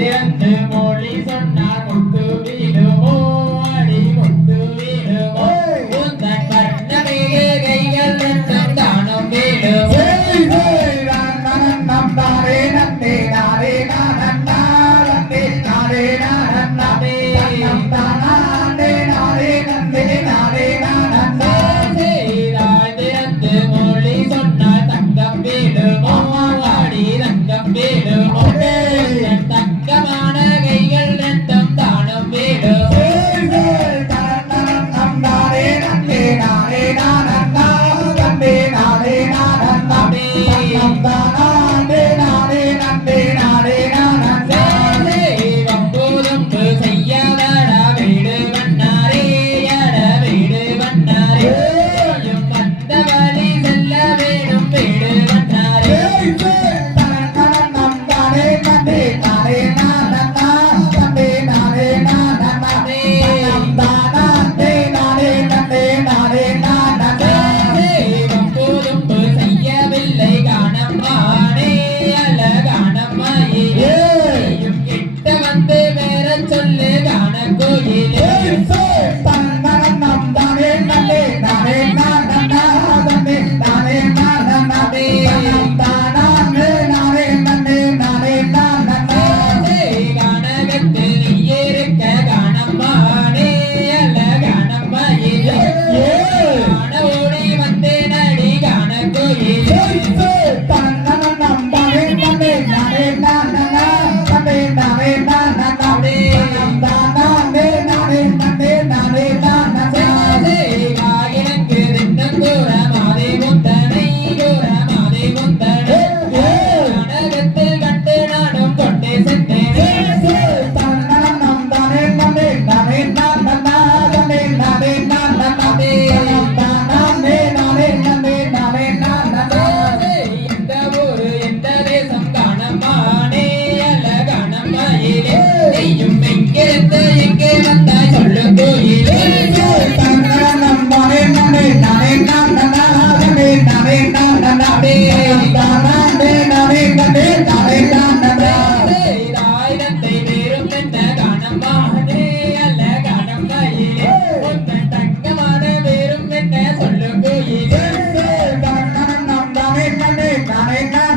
திறந்து மொழி சொன்னால் முத்து வீடுமோ? அடி முத்து வீடுமோ? உந்தன் வர்ணமிகு கைகள் தானும் வீடுமோ? செய்தால் காணம்மானே அழகானம்மாயே கிட்ட வந்து வேற சொல்லு காண கோயிலே அனைத்து